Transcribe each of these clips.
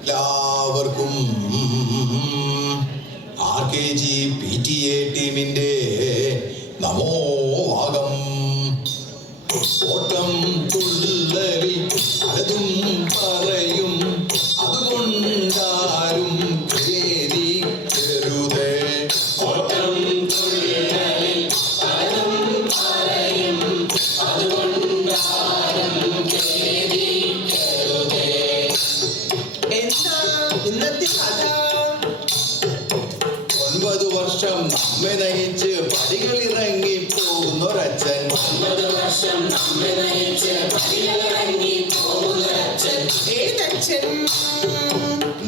എല്ലാവർക്കും RKG PTA ടീമിന്റെ നമോവാകം. ഓട്ടം തുള്ളലിൽ പലതും പറയും, അതുകൊണ്ടാരും ഖേദിക്കരുതേ. ഓട്ടം തുള്ളലിൽ പലതും പറയും, അതുകൊണ്ടാരും ഖേദിക്കരുതേ. എന്താ ഇന്നത്തെ കഥ? 9 വർഷം നമ്മെ നയിച്ച് പടികളിറങ്ങി പോകുന്നൊരച്ഛൻ. 9 വർഷം നമ്മെ നയിച്ച് പടികളിറങ്ങി പോകുന്നൊരച്ഛൻ. ഏതച്ഛൻ?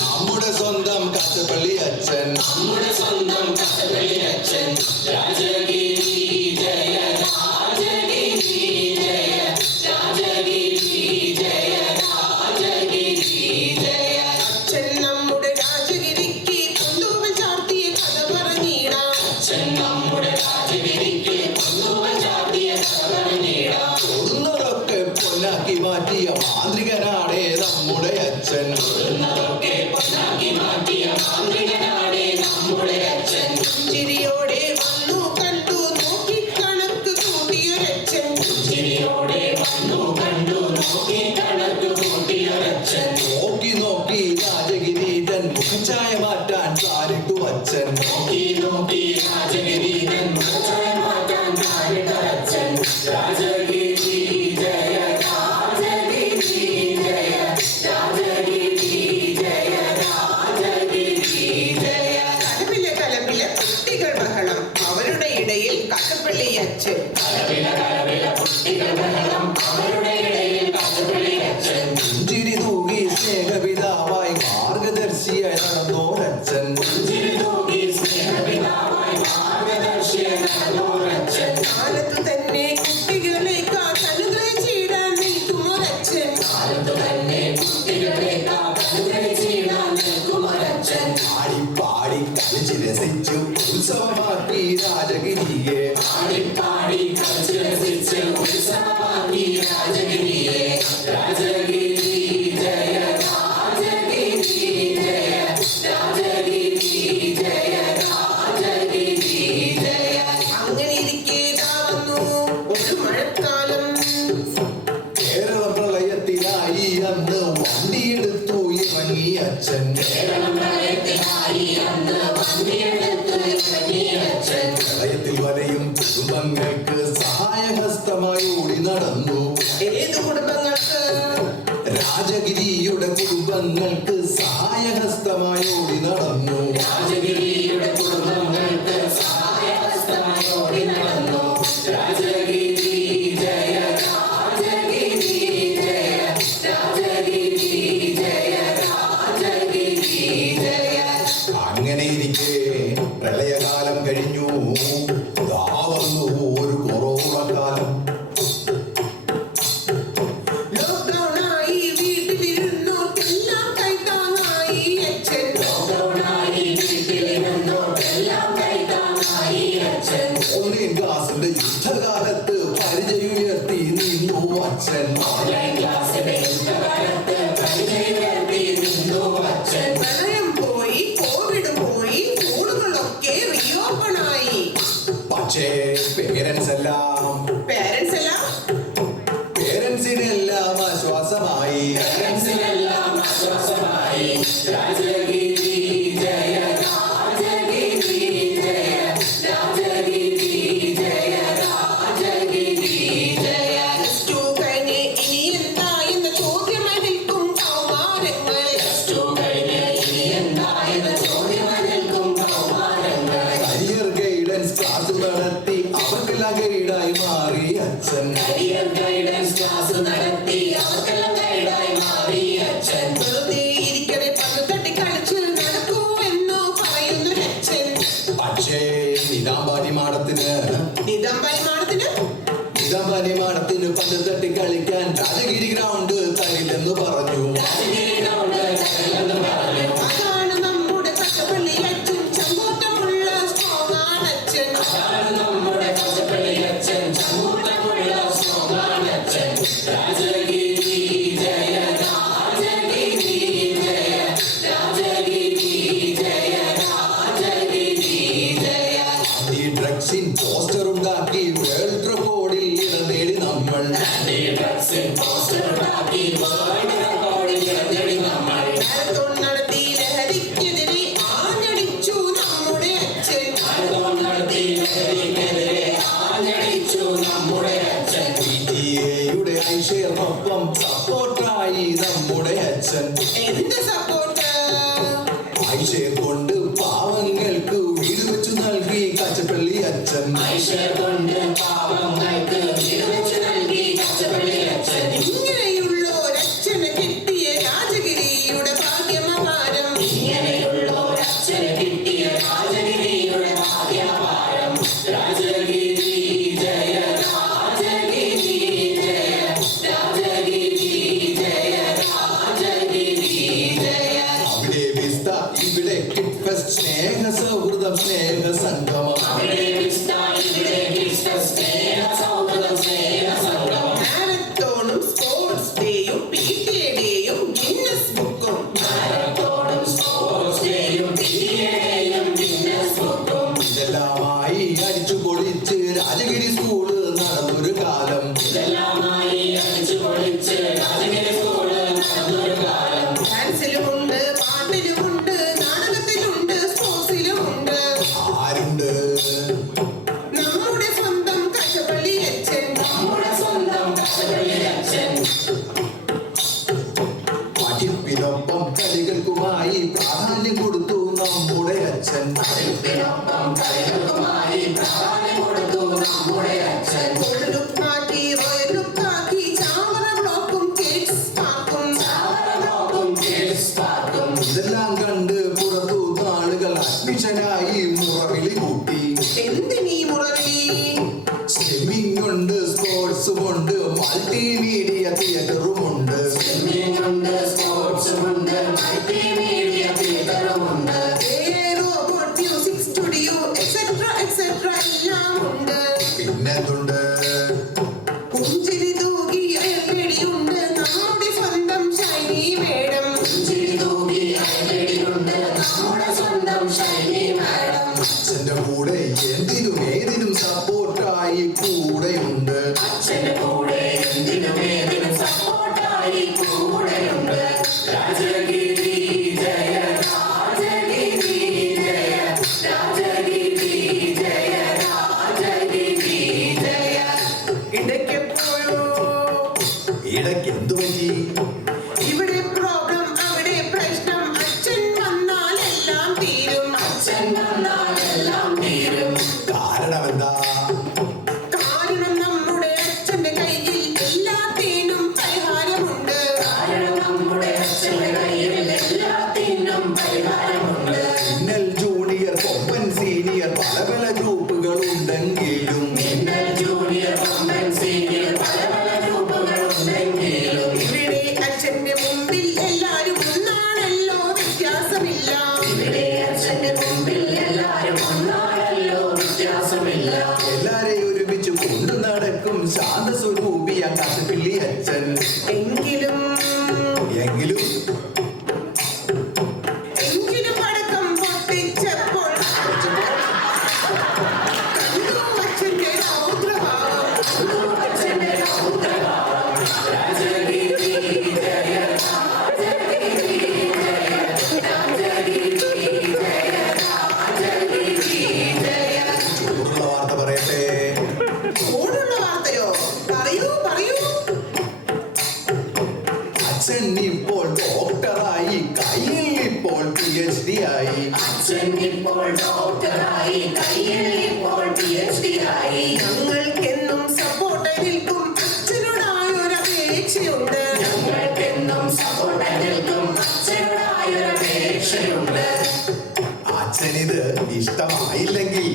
നമ്മുടെ സ്വന്തം കച്ചപ്പള്ളി അച്ഛൻ. നമ്മുടെ സ്വന്തം കച്ചപ്പള്ളി അച്ഛൻ. രാജഗിരി ജയ, രാജഗിരി ജയ, രാജഗിരി ജയ, രാജഗിരി ജയ. അച്ഛൻ നമ്മുടെ രാജഗിരിക്ക് കൊണ്ടുവൻ ചാർത്തിയ കഥ പറഞ്ഞിടാം. അച്ഛൻ നമ്മുടെ രാജഗിരിക്ക് കൊണ്ടുവൻ ചാർത്തിയ കഥ പറഞ്ഞിടാം. തൊടുന്നതൊക്കെ പൊന്നാക്കി മാറ്റിയ മാന്ത്രികനാണേ നമ്മുടെ അച്ഛൻ. തൊടുന്നതൊക്കെ പൊന്നാക്കി മാറ്റിയ മാന്ത്രികനാണേ നമ്മുടെ അച്ഛൻ. ചിരിയോടെ വന്നു കണ്ടു നോക്കി കണക്ക് കൂട്ടിയൊരച്ഛൻ. ചിരിയോടെ വന്നു കണ്ടു നോക്കി കണക്ക് കൂട്ടിയൊരച്ഛൻ. നോക്കി നോക്കി രാജഗിരീതൻ മുഖച്ഛായ മാറ്റാൻ സാരിട്ടു അച്ഛൻ. നോക്കി നോക്കി രാജഗിരീതൻ മുഖച്ഛായ മാറ്റാൻ സാരിട്ടൊരച്ഛൻ. രാജഗിരി ജയ, രാജഗിരി ജയ, രാജഗിരി ജയ, രാജഗിരി ജയ. കലപില കലപില കുട്ടികൾ ബഹളം, അവരുടെ ഇടയിൽ കഥപ്പള്ളി അച്ഛൻ. കലപില കലപില കുട്ടികൾ ബഹളം, അവരുടെ ഇടയിൽ കച്ചപ്പള്ളി അച്ഛൻ. പുഞ്ചിരി തൂകി സ്നേഹപിതാവായി മാർഗദർശിയായി നടന്നോരച്ഛൻ. പുഞ്ചിരി തൂകി സ്നേഹപിതാവായി മാർഗദർശിയായി നടന്നോരച്ഛൻ. കാലത്തു തന്നെ കുട്ടികളെ കാത്തനുഗ്രഹിച്ചിടാൻ നിൽക്കുമൊരച്ഛൻ. കാലത്തു തന്നെ കുട്ടികളെ കാത്തനുഗ്രഹിച്ചിടാൻ നിൽക്കുമൊരച്ഛൻ. പാടി പാടി കളിച്ച് രസിച്ചു ഉത്സവമാക്കി രാജഗിരിയെ. പാടി പാടി കളിച്ച് രസിച്ച് ഉത്സവമാക്കി രാജഗിരിയെ. രാജഗിരി ജയ, രാജഗിരി ജയ, രാജഗിരി ജയ, രാജഗിരി ജയ. അങ്ങനെ ഇരിക്കെ വന്നു ഒരു മഴക്കാലം. കേരള പ്രളയത്തിലായി അന്ന് വണ്ടിയെടുത്തു ഇറങ്ങി അച്ഛൻ. കേരളം പ്രളയത്തിലായി അന്ന് വണ്ടിയെടുത്ത് ഇറങ്ങിയ അച്ഛൻ. പ്രളയത്തിൽ വലയും കുടുംബങ്ങൾക്ക് സഹായഹസ്തമായി ഓടി നടന്നു. ഏത് കുടുംബങ്ങൾക്ക്? രാജഗിരിയുടെ കുടുംബങ്ങൾക്ക് സഹായഹസ്തമായി ഓടി നടന്നു. രാജഗിരിയുടെ കുടുംബങ്ങൾക്ക് സഹായഹസ്തമായി ഓടി നടന്നു. രാജഗിരി ജയ, രാജഗിരി ജയ, രാജഗിരി ജയ, രാജഗിരി ജയ. അങ്ങനെ ഇരിക്കെ പ്രളയകാലം കഴിഞ്ഞു. ദാ വന്നു ഒരു കൊറോണ കാലം. ലോക്ക്ഡൗണായി വീട്ടിലിരുന്നോർക്കെല്ലാം കൈത്താങ്ങായി അച്ഛൻ. ലോക്ക്ഡൗണായി വീട്ടിലിരുന്നോർക്കെല്ലാം കൈത്താങ്ങായി അച്ഛൻ. ഓൺലൈൻ ക്ലാസിന്റെ യുദ്ധകാലത്ത് പരിചയുയർത്തി നിന്നു അച്ഛൻ. ഓൺലൈൻ ക്ലാസ്സിലെ യുദ്ധകാലത്ത് പരിചയപ്പെടുത്തി നിന്നു അച്ഛൻ. പ്രളയം പോയി, കോവിഡ് പോയി, സ്കൂളുകളൊക്കെ റീഓപ്പണായി. പക്ഷേ പേരൻസ് പേരൻസിനെല്ലാം ആശ്വാസമായി. പേരൻസിനെല്ലാം ആശ്വാസമായി. രാജഗിരി ജയ, രാജഗിരി ജയ, രാജഗിരി ജയ, രാജഗിരി ജയ. പ്ലസ് ടു കഴിഞ്ഞ് ഇനി എന്താ എന്ന ചോദ്യമായി നിൽക്കും കൗമാരങ്ങൾ. പ്ലസ് ടു കഴിഞ്ഞ് ഇനി എന്താ എന്ന ചോദ്യമായി നിൽക്കും കൗമാരങ്ങൾ. കരിയർ ഗൈഡൻസ് ക്ലാസ് നടത്തി അവർക്കെല്ലാം ഗൈഡായി മാറി അച്ഛൻ. കരിയർ ഗൈഡൻസ് ക്ലാസ് നടത്തി അവർക്കെല്ലാം ഗൈഡായി മാറി അച്ഛൻ. വെറുതെ ഇരിക്കണേ പന്ത് തട്ടി കളിച്ച് നടക്കൂ എന്ന് പറയുന്നൊരച്ഛൻ. പക്ഷേ നിതാംബാനി മാടത്തിന് പന്ത് തട്ടി കളിക്കാൻ രാജഗിരി ഗ്രൗണ്ട് തരില്ലെന്ന് പറഞ്ഞു. രാജഗിരി ഗ്രൗണ്ട് തരില്ലെന്ന് പറഞ്ഞു. അതാണ് നമ്മുടെ കഥപ്പള്ളി അച്ഛൻ, ചങ്കൂറ്റമുള്ള സ്ട്രോങ്ങാണ് അച്ഛൻ. അതാണ് നമ്മുടെ കച്ചപ്പള്ളി അച്ഛൻ, ചങ്കൂറ്റമുള്ള സ്ട്രോങ്ങാണ് അച്ഛൻ. രാജഗിരി ജയ, രാജഗിരി ജയ, സ്വന്തമാക്കി വേൾഡ് റെക്കോർഡിൽ ഇടം നേടി നമ്മൾ. മാരത്തോൺ നടത്തി ലഹരിക്കെതിരെ ആഞ്ഞടിച്ചു നമ്മുടെ അച്ഛൻ. മാരത്തോൺ നടത്തി ലഹരിക്കെതിരെ ആഞ്ഞടിച്ചു നമ്മുടെ അച്ഛൻ. PTA-യുടെ ഐഷേറിനൊപ്പം സപ്പോർട്ടായി നമ്മുടെ അച്ഛൻ. എന്ത് സപ്പോർട്ട്? ഐഷയെ കൊണ്ട് പാവങ്ങൾക്ക് വീട് വെച്ചു നൽകി കാച്ചപ്പള്ളി അച്ഛൻ. ഐഷയെ കൊണ്ട് പാവങ്ങൾക്ക് വീട് വെച്ച് നൽകി കാച്ചപ്പള്ളി അച്ഛൻ. ഇങ്ങനെയുള്ളൊരച്ഛന് കിട്ടിയ രാജഗിരിയുടെ ഭാഗ്യമപാരം. ഇങ്ങനെയുള്ളൊരച്ഛന് കിട്ടിയ രാജഗിരിയുടെ ഭാഗ്യപാരം. രാജഗിരി ജയ രാജഗിരി ജയ രാജഗിരി ജയ രാജഗിരി ജയ. അവിടെ വിസ്ത ഇവിടെ കിഡ് ഫെസ്റ്റ് സ്നേഹ സൗഹൃദം സ്നേഹ സംഗമം. അവിടെ വിസ്ത ഇവിടെ കിഡ് ഫെസ്റ്റ് സ്നേഹ സൗഹൃദം സ്നേഹ സംഗമം. മാരത്തോണും സ്പോർട്സ് ഡേയും PTA-യുടെയും ഗിന്നസ് ബുക്കും. മാരത്തോണും സ്പോർട്സ് ഡേയും PTA-യും ഗിന്നസ് ബുക്കും. ഇതെല്ലാമായി അടിച്ചു പൊളിച്ച് രാജഗിരി സ്കൂള് നടന്നൊരു കാലം. ഇതെല്ലാമായി അടിച്ചു പൊളിച്ച് രാജഗിരി സ്കൂള് നടന്നൊരു കാലം. ഡാൻസിലുമുണ്ട്, പാട്ടിലുമുണ്ട്, നാടകത്തിലുണ്ട്, സ്പോർട്സിലുമുണ്ട്. ആരുണ്ട്? നമ്മുടെ സ്വന്തം കാച്ചപ്പള്ളി അച്ഛൻ. നമ്മുടെ സ്വന്തം കാച്ചപ്പള്ളി അച്ഛൻ. പഠിപ്പിനൊപ്പം കളികൾക്കുമായി പ്രാധാന്യം കൊടുത്തു നമ്മുടെ അച്ഛൻ. പഠിപ്പിനൊപ്പം കളികൾക്കുമായി പ്രാധാന്യം കൊടുത്തു നമ്മുടെ അച്ഛൻ. ഗോൾഡ് ലുക്ക് മാറ്റി റോയൽ ലുക്കാക്കി ചാവറ ബ്ലോക്കും കിഡ്സ് പാർക്കും. ചാവറ ബ്ലോക്കും കിഡ്സ് പാർക്കും. ഇതെല്ലാം കണ്ട് പുറത്തു നാളുകൾ അഡ്മിഷനായി മുറവിളി കൂട്ടി. എന്തിനീ മുറവിളി? സ്വിമ്മിംഗ് ഉണ്ട്, സ്പോർട്സും ഉണ്ട്, മൾട്ടിമീഡിയ തിയേറ്ററുമുണ്ട്. സ്വിമ്മിംഗ് ഉണ്ട്, സ്പോർട്സും ഉണ്ട്, മൾട്ടിമീഡിയ തിയേറ്ററുമുണ്ട്. Robot music studio etcetera etcetera എല്ലാം ഉണ്ട്. പിന്നെന്തുണ്ട്? പുഞ്ചിരി തൂകി അയൽപേടിയുണ്ട് നമ്മുടെ സ്വന്തം ഷൈനി മേഡം. പുഞ്ചിരി തൂകി അയൽപേടിയുണ്ട് നമ്മുടെ സ്വന്തം ഷൈനി മാഡം. അച്ഛന്റെ കൂടെ എന്തിനും ഏതിനും സപ്പോർട്ടായി കൂടെയുണ്ട്. അച്ഛന്റെ കൂടെ എന്തിനും ഏതിനും സപ്പോർട്ടായി കൂടെയുണ്ട്. രാജഗിരി ജയ രാജഗിരി ജയ രാജഗിരി ജയ രാജഗിരി ജയ. ഇടയ്ക്കെപ്പോഴോ ഇടയ്ക്ക് എന്തു പറ്റി? ഇവിടെ പ്രോബ്ലം അവിടെ പ്രശ്നം. അച്ഛൻ വന്നാൽ എല്ലാം തീരും. അച്ഛൻ വന്നാലെല്ലാം തീരും. കാരണം എന്താ? കാരണം നമ്മുടെ അച്ഛന്റെ കയ്യിൽ എല്ലാത്തിനും പരിഹാരമുണ്ട്. കാരണം നമ്മുടെ അച്ഛന്റെ കയ്യിൽ എല്ലാത്തിനും പരിഹാരമുണ്ട്. മിന്നൽ ജൂനിയർ, കൊമ്പൻ സീനിയർ, പല പല ഗ്രൂപ്പുകൾ ഉണ്ടെങ്കിലും മിന്നൽ ജൂനിയർ, കൊമ്പൻ സീനിയർ പല പല ഗ്രൂപ്പുകളുണ്ടെങ്കിലും ഇവിടെ അച്ഛന്റെ മുമ്പിൽ എല്ലാരും ഒന്നാണല്ലോ, വ്യത്യാസമില്ല. ഇവിടെ അച്ഛന്റെ മുമ്പിൽ എല്ലാരും ഒന്നാണല്ലോ, വ്യത്യാസമില്ല. എല്ലാരെയും ഒരുമിച്ച് കൊണ്ടു നടക്കും ശാന്ത സ്വരൂപിയ കാച്ചപ്പള്ളി അച്ഛൻ. എങ്കിലും എങ്കിലും പടക്കം പൊട്ടിച്ചപ്പോൾ കണ്ടു അച്ഛന്റെ രൗദ്രഭാവം. അച്ഛന്റെ രൗദ്രഭാവം. രാജഗിരി ജയ രാജഗിരി ജയ രാജഗിരി ജയ രാജഗിരി ജയ. ചൂടുള്ള വാർത്ത പറയട്ടെ. ചൂടുള്ള വാർത്തയോ? പറയൂ പറയൂ. അച്ഛൻ ഇപ്പോൾ ഡോക്ടറായി, കയ്യിൽ ഇപ്പോൾ PhD ആയി. അച്ഛൻ ഇപ്പോൾ ഡോക്ടറായി, കയ്യിൽ ഇപ്പോൾ PhD ആയി. ഞങ്ങൾക്കെന്നും സപ്പോർട്ട് നിൽക്കും അച്ഛനോടായൊരപേക്ഷയുണ്ട്. ഞങ്ങൾക്കെന്നും സപ്പോർട്ട് നിൽക്കും അച്ഛനോടായൊരപേക്ഷയുണ്ട്. അച്ഛനിത് ഇഷ്ടമായില്ലെങ്കിൽ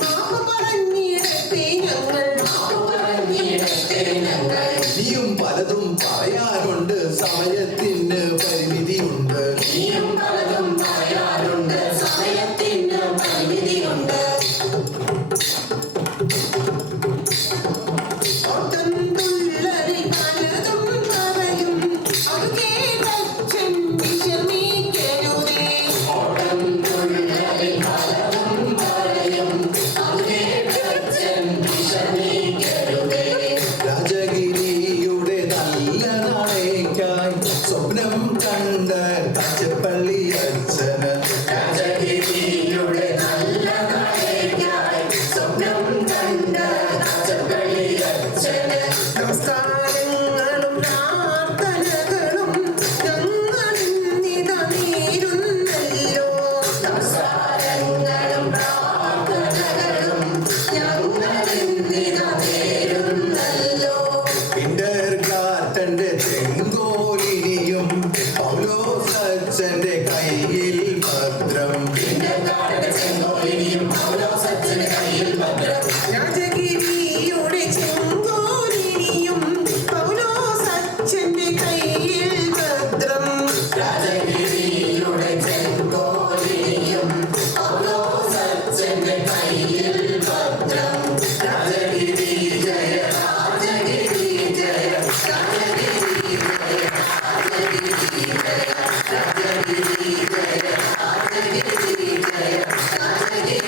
മാപ്പ് പറഞ്ഞിടത്തെ ഞങ്ങൾ. മാപ്പ് പറഞ്ഞിടട്ടെ ഞങ്ങൾ. ഇനിയും പലതും പറയാനുണ്ട്, സമയത്തിന് പരിമിതിയുണ്ട്. ഇനിയും പലതും പറയാറുണ്ട്, സമയത്തിന് പരിമിതിയുണ്ട്. ഒട്ടും തുള്ളലിൽ പലതും പറയും, അത് കേട്ടച്ഛൻ വിഷമിക്കരുതേ. ഓട്ടം തുള്ളലിൽ പലതും നല്ല നാളേക്കായി സ്വപ്നം കണ്ട തച്ചപ്പള്ളി അച്ഛന് രാജഗിരിയുടെ നല്ല നാളേക്കായി സ്വപ്നം കണ്ട അച്ചപ്പള്ളി അച്ഛന് നമസ്കാരങ്ങളും പ്രാർത്ഥനകളും ഞങ്ങളിന്നിതാ നേരുന്നല്ലോ. നമസ്കാരങ്ങളും പ്രാർത്ഥനകളും ഞങ്ങളിന്നിതാ നേരുന്നല്ലോ. കിൻഡർ ഗാർട്ടന്റെ ചെങ്കോലിനിയും പൗലോസ് അച്ഛന്റെ കയ്യിൽ ഭദ്രം കിൻഡർഗാർട്ടന്റെ ചെങ്കോലിനിയും പൗലോസ് അച്ഛന്റെ കയ്യിൽ ഭദ്രം. രാജഗിരിയുടെ ചെങ്കോലിനിയും പൗലോസച്ഛന്റെ കയ്യിൽ ഭദ്രം. രാജഗിരിയുടെ ചെങ്കോലിനിയും പൗലോസ് അച്ഛന്റെ കയ്യിൽ ഭദ്രം. രാജഗിരി ജയ രാജഗിരി ജയ രാജഗിരി ജയ രാജഗിരി ജയ